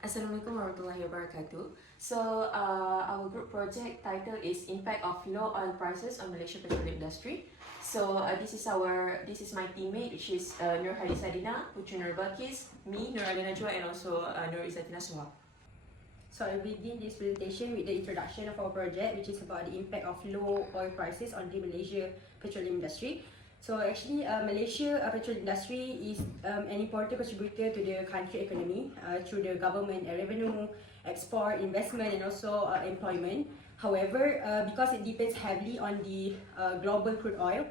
Assalamualaikum warahmatullahi wabarakatuh. Our group project title is Impact of Low Oil Prices on Malaysia Petroleum Industry. This is my teammate, which is Nur Hadisadina, Putra Nur Balkis, me, Nur Alina Najwa, and also Nur Izzatina Suha. So I begin this presentation with the introduction of our project, which is about the impact of low oil prices on the Malaysia petroleum industry. So actually, Malaysia petroleum industry is an important contributor to the country economy through the government revenue, export, investment, and also employment. However, because it depends heavily on the global crude oil,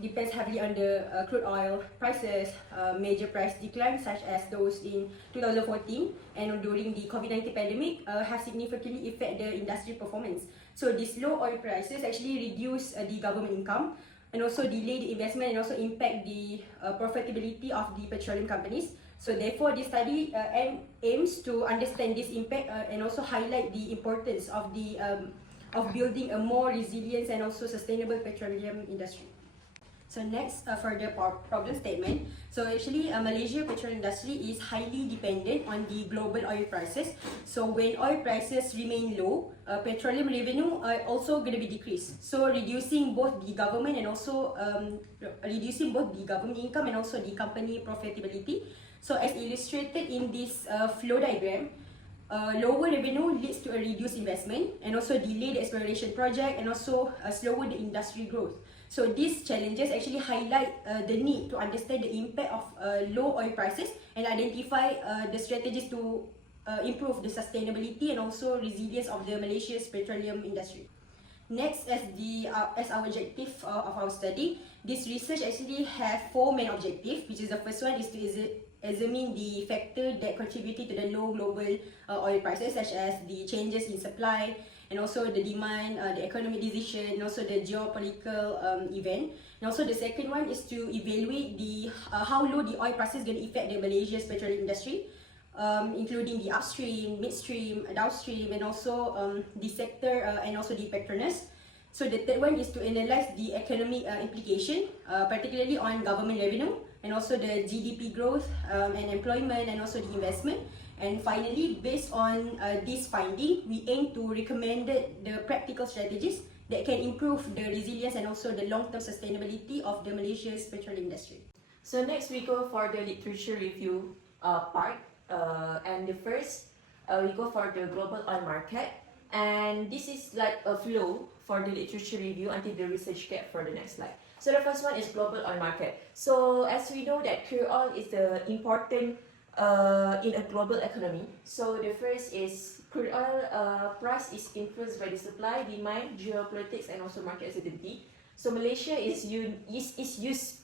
depends heavily on the crude oil prices, major price declines such as those in 2014 and during the COVID-19 pandemic have significantly affected the industry performance. So these low oil prices actually reduce the government income and also delay the investment and also impact the profitability of the petroleum companies. So therefore, this study aims to understand this impact and also highlight the importance of building a more resilient and also sustainable petroleum industry. So next, for the problem statement. So actually, Malaysia petroleum industry is highly dependent on the global oil prices. So when oil prices remain low, petroleum revenue are also going to be decreased. So reducing both the government and also reducing both the government income and also the company profitability. So as illustrated in this flow diagram, lower revenue leads to a reduced investment and also delay the exploration project and also slower the industry growth. So these challenges actually highlight the need to understand the impact of low oil prices and identify the strategies to improve the sustainability and also resilience of the Malaysia's petroleum industry. Next, as our objective of our study, this research actually has 4 main objectives, which is the first one is to examine the factor that contributed to the low global oil prices, such as the changes in supply and also the demand, the economic decision, and also the geopolitical event. And also the second one is to evaluate the how low the oil prices going to affect the Malaysia's petroleum industry, including the upstream, midstream, downstream, and also the sector and also the Petronas. So the third one is to analyze the economic implication, particularly on government revenue and also the GDP growth and employment and also the investment. And finally, based on this finding, we aim to recommend the practical strategies that can improve the resilience and also the long-term sustainability of the Malaysia's petroleum industry. So next we go for the literature review part, and the first we go for the global oil market, and this is like a flow for the literature review until the research get for the next slide. So the first one is global oil market. So as we know that crude oil is the important in a global economy. So the first is crude oil price is influenced by the supply, demand, geopolitics, and also market uncertainty. So Malaysia is use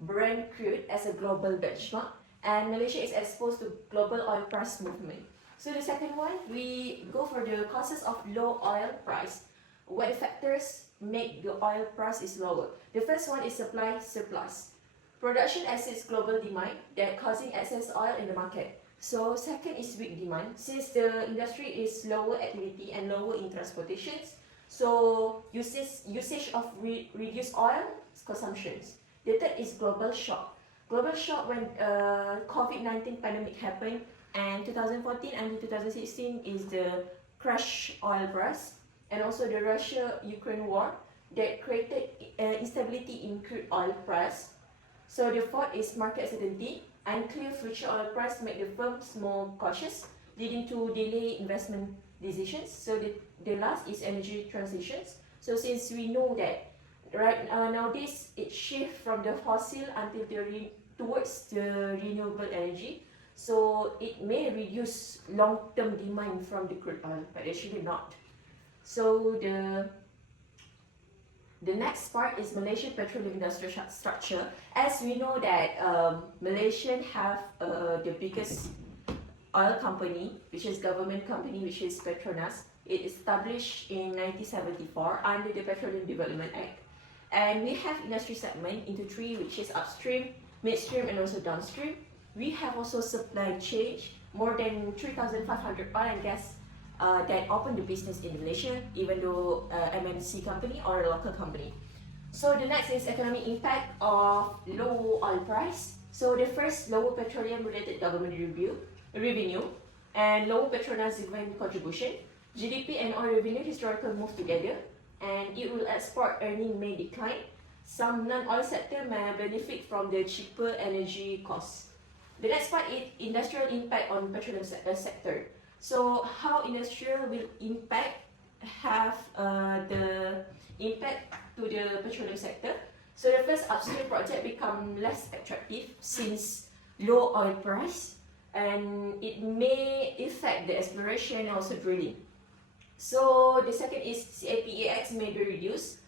Brent crude as a global benchmark, and Malaysia is exposed to global oil price movement. So the second one, we go for the causes of low oil price. What factors make the oil price is lower? The first one is supply surplus. Production exceeds global demand that causing excess oil in the market. So second is weak demand, since the industry is lower activity and lower in transportations. So usage of reduced oil consumptions. The third is global shock. Global shock when COVID-19 pandemic happened, and 2014 and 2016 is the crash oil price, and also the Russia-Ukraine war that created instability in crude oil price. So the fourth is market uncertainty. Unclear future oil price make the firms more cautious, leading to delay investment decisions. So the last is energy transitions. So since we know that nowadays it shift from the fossil towards the renewable energy, so it may reduce long-term demand from the crude oil, but actually not. So the next part is Malaysian petroleum industry structure. As we know that Malaysian have the biggest oil company, which is government company, which is Petronas. It established in 1974 under the Petroleum Development Act. And we have industry segment into 3, which is upstream, midstream, and also downstream. We have also supply chain, more than 3,500 oil and gas that open the business in Malaysia, even though MNC company or a local company. So the next is economic impact of low oil price. So the first, lower petroleum-related government revenue, and lower Petronas dividend contribution. GDP and oil revenue historically move together, and it will export earning may decline. Some non-oil sector may benefit from the cheaper energy costs. The next part is industrial impact on petroleum sector. So how industrial will have the impact to the petroleum sector. So the first, upstream project become less attractive since low oil price, and it may affect the exploration and also drilling. So the second is CAPEX may be reduced.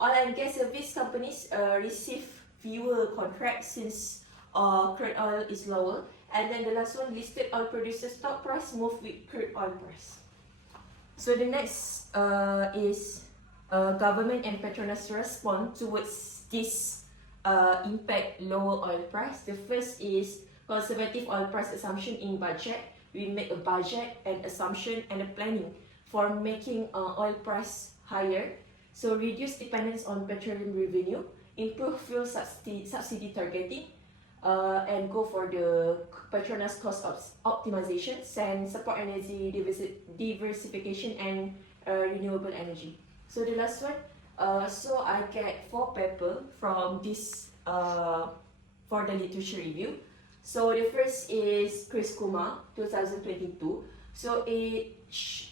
Oil and gas service companies receive fewer contracts since crude oil is lower. And then the last one, listed oil producers stock price move with crude oil price. So the next is government and Petronas respond towards this impact lower oil price. The first is conservative oil price assumption in budget. We make a budget and assumption and a planning for making oil price higher. So reduce dependence on petroleum revenue, improve fuel subsidy targeting, and go for the Petronas cost optimizations and support energy diversification and renewable energy. So the last one, so I get 4 papers from this for the literature review. So the first is Chris Kumar, 2022. So the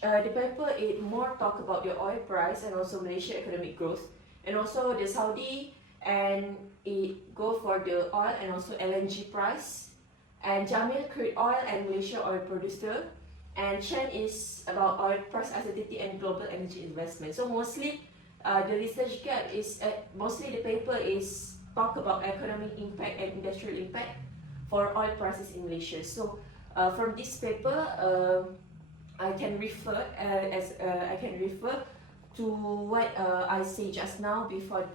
paper it more talk about the oil price and also Malaysia economic growth, and also the Saudi, and it go for the oil and also LNG price, and Jamil crude oil and Malaysia oil producer, and Chen is about oil price uncertainty and global energy investment. So mostly the research gap is mostly the paper is talk about economic impact and industrial impact for oil prices in Malaysia. So from this paper, I can refer to what I say just now before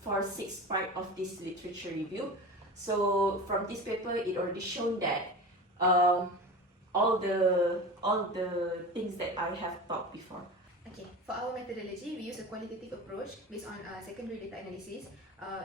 for 6 part of this literature review. So from this paper, it already shown that all the things that I have taught before. Okay, for our methodology, we use a qualitative approach based on secondary data analysis.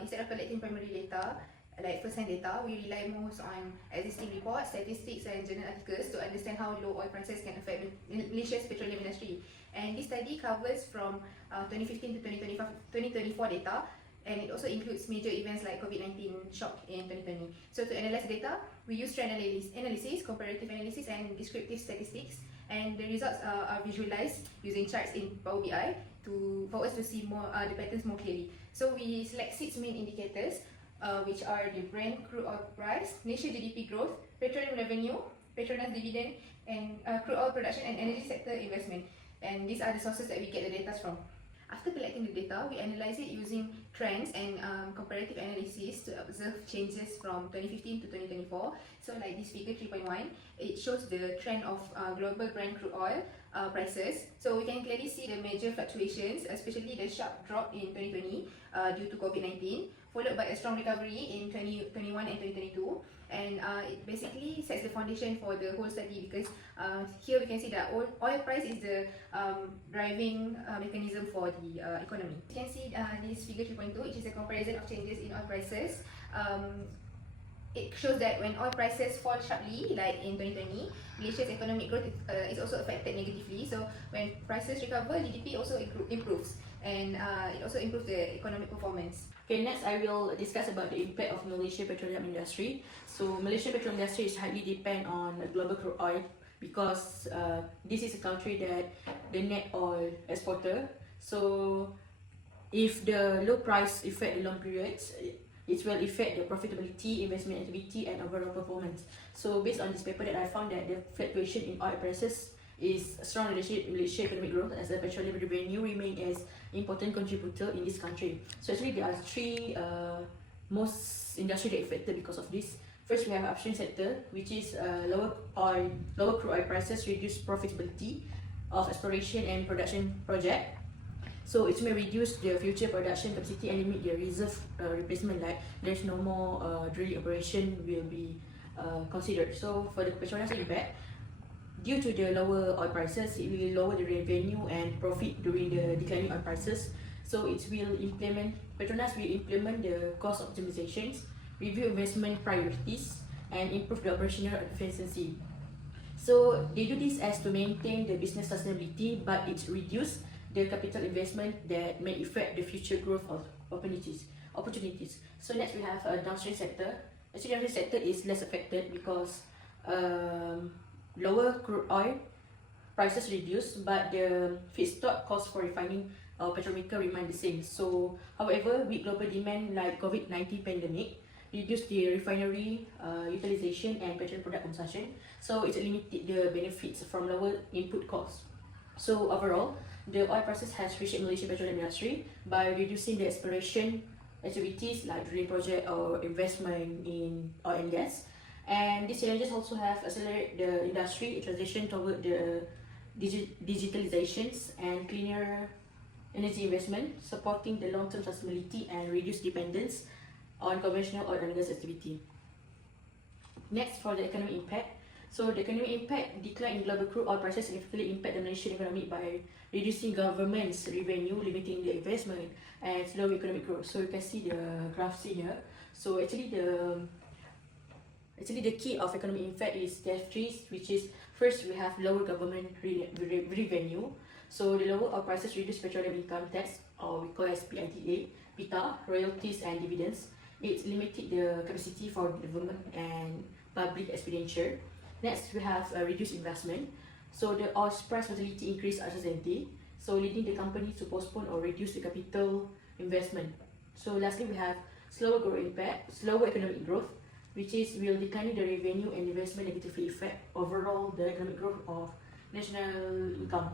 Instead of collecting primary data, like first-hand data, we rely most on existing reports, statistics and journal articles to understand how low oil prices can affect Malaysia's petroleum industry. And this study covers from 2015 to 2024 data, and it also includes major events like COVID-19 shock in 2020. So to analyze data, we use trend analysis, comparative analysis and descriptive statistics, and the results are visualized using charts in Power BI for us to see more the patterns more clearly. So we select 6 main indicators, which are the Brent crude oil price, Malaysia GDP growth, petroleum revenue, Petronas dividend, and crude oil production and energy sector investment. And these are the sources that we get the data from. After collecting the data, we analyze it using trends and comparative analysis to observe changes from 2015 to 2024. So like this figure 3.1, it shows the trend of global Brent crude oil prices. So we can clearly see the major fluctuations, especially the sharp drop in 2020 due to COVID-19, followed by a strong recovery in 2021 and 2022. And it basically sets the foundation for the whole study, because here we can see that oil price is the driving mechanism for the economy. You can see this figure 3.2, which is a comparison of changes in oil prices. It shows that when oil prices fall sharply, like in 2020, Malaysia's economic growth is also affected negatively. So when prices recover, GDP also improves, and it also improves the economic performance. Okay, next I will discuss about the impact of Malaysia petroleum industry. So Malaysia petroleum industry is highly depend on global crude oil, because this is a country that the net oil exporter. So if the low price affect the long periods, it will affect the profitability, investment activity and overall performance. So based on this paper that I found that the fluctuation in oil prices is strong relationship with Malaysia economic growth, as the petroleum revenue remain as important contributor in this country. So actually there are 3 most industry that affected because of this. First, we have upstream sector, which is lower crude oil prices reduce profitability of exploration and production project. So it may reduce the future production capacity and limit the reserve replacement, like there's no more drilling operation will be considered. So for the Petronas impact, due to the lower oil prices, it will lower the revenue and profit during the declining oil prices. So Petronas will implement the cost optimizations review investment priorities, and improve the operational efficiency. So they do this as to maintain the business sustainability, but it reduce the capital investment that may affect the future growth of opportunities. So next we have a downstream sector. Actually, downstream sector is less affected because lower crude oil prices reduced, but the feedstock cost for refining petrochemical remain the same. So, however, with global demand like COVID-19 pandemic, reduce the refinery utilization and petroleum product consumption. So it's limited the benefits from lower input costs. So overall, the oil prices has reshaped Malaysian petroleum industry by reducing the exploration activities like drilling project or investment in oil and gas. And these challenges also have accelerated the industry transition toward the digitalizations and cleaner energy investment, supporting the long-term sustainability and reduce dependence on conventional oil and gas activity. Next, for the economic impact. So the economic impact, decline in global crude oil prices significantly impact the Malaysian economy by reducing government's revenue, limiting the investment, and slow economic growth. So you can see the graphs here. So actually the key of economic impact is there three, which is first we have lower government revenue. So the lower oil prices reduce petroleum income tax, or we call as PITA, royalties and dividends. It limited the capacity for development and public expenditure. Next, we have reduced investment. So the oil price volatility increased uncertainty, so leading the company to postpone or reduce the capital investment. So lastly, we have slower economic growth, which is will decline the revenue and investment negatively affect overall the economic growth of national income.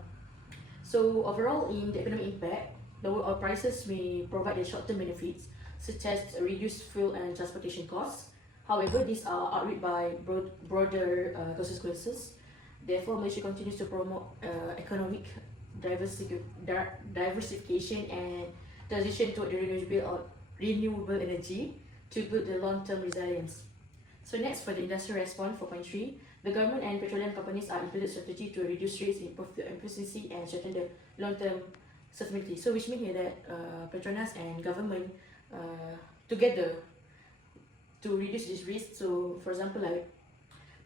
So overall, in the economic impact, lower oil prices may provide the short-term benefits such as reduced fuel and transportation costs. However, these are outweighed by broader consequences. Therefore, Malaysia continues to promote economic diversification and transition toward the renewable energy to build the long-term resilience. So next, for the industrial response 4.3, the government and petroleum companies are implementing strategy to reduce risks, improve the efficiency, and strengthen the long-term sustainability. So which means here that Petronas and government together to reduce this risk. So for example, like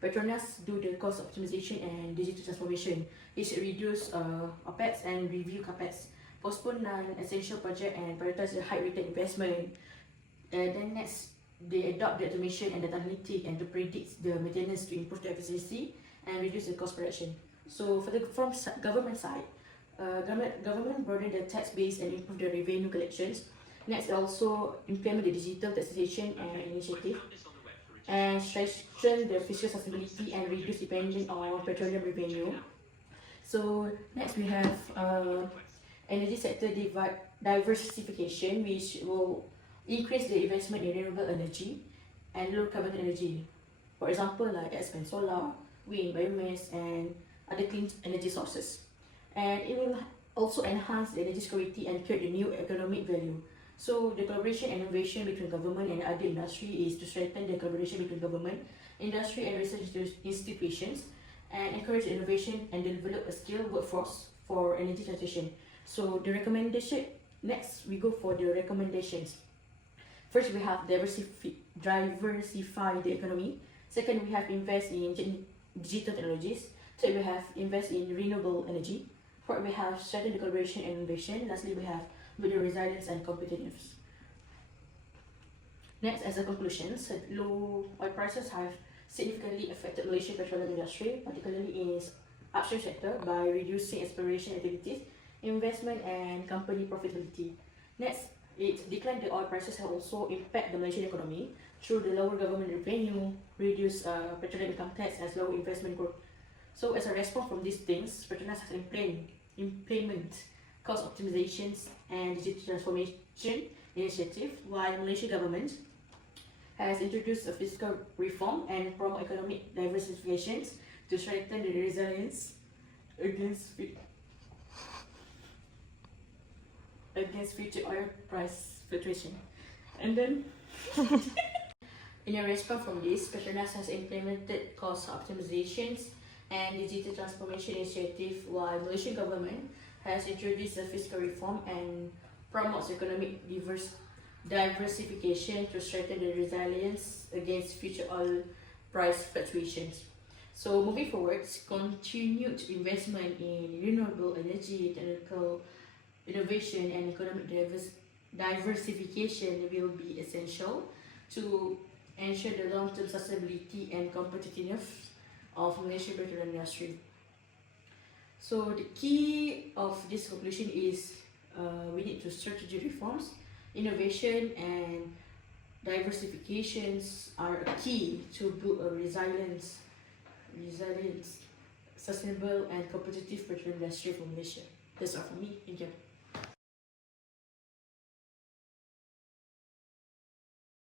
Petronas do the cost optimization and digital transformation. It should reduce OPEX and review CAPEX, postpone non-essential project and prioritize the high return investment. And then next, they adopt the automation and data analytics and to predict the maintenance to improve the efficiency and reduce the cost production. So from government side, government broaden the tax base and improve the revenue collections. Next, also implement the digital taxation initiative and strengthen the fiscal sustainability and reduce dependence on petroleum revenue. So next we have energy sector diversification, which will increase the investment in renewable energy and low carbon energy. For example, like expand solar, wind, biomass, and other clean energy sources. And it will also enhance the energy security and create a new economic value. So the collaboration and innovation between government and other industry is to strengthen the collaboration between government, industry and research institutions, and encourage innovation and develop a skilled workforce for energy transition. So the recommendation, next we go for the recommendations. First, we have diversify the economy. Second, we have invest in digital technologies. Third, we have invest in renewable energy. Fourth, we have strengthen the collaboration and innovation. Lastly, we have build the resilience and competitiveness. Next, as a conclusion, low oil prices have significantly affected Malaysian petroleum industry, particularly in its upstream sector, by reducing exploration activities, investment, and company profitability. Next, it declined the oil prices have also impacted the Malaysian economy through the lower government revenue, reduced petroleum income tax, as lower investment growth. So as a response from these things, Petronas has implement cost optimizations and digital transformation initiative, while Malaysian government has introduced a fiscal reform and promote economic diversifications to strengthen the resilience against future oil price fluctuation. And then, in a response from this, Petronas has implemented cost optimizations and digital transformation initiative, while Malaysian government has introduced a fiscal reform and promotes economic diversification to strengthen the resilience against future oil price fluctuations. So moving forward, continued investment in renewable energy, technical innovation and economic diversification will be essential to ensure the long-term sustainability and competitiveness of Malaysian petroleum industry. So the key of this conclusion is we need to strategic reforms, innovation and diversifications are a key to build a resilient, sustainable and competitive petroleum industry for Malaysia. That's all from me. Thank you.